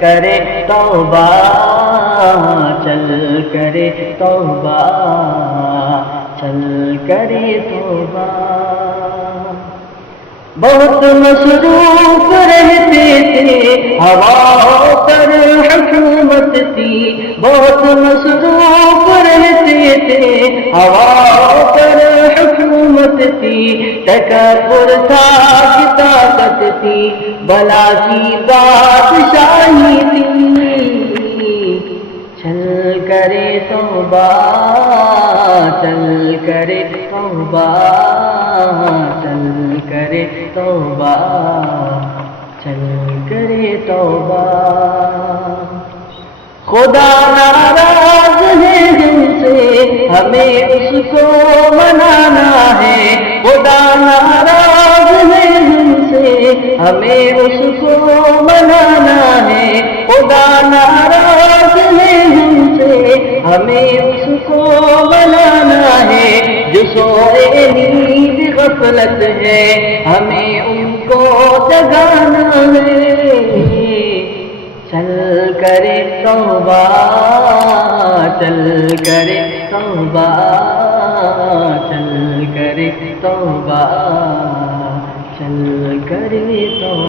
کرے توبہ، چل کرے توبہ، چل کرے توبہ۔ بہت مصروف رہتے تھے، ہواؤں پر حکومت تھی، بہت مصروف رہتے تھے، ہواؤں پر حکومت تھی، تکبر تھا کہ طاقت تھی، بلا کی بادشاہی تھی۔ چل کرے توبہ، چل کرے توبہ، چل کرے توبہ، چل کرے توبہ۔ خدا ناراض ہے ہم سے، ہمیں اس کو منانا ہے، خدا ناراض ہے ہم سے، ہمیں اس کو منانا ہے، خدا ناراض ہے ہم سے، ہمیں اس کو منانا ہے۔ جو سوئے نیند غفلت ہے، ہمیں ان کو جگانا ہے۔ چل کرے توبہ، چل کرے توبہ، چل کرے توبہ، چل کرے توبہ۔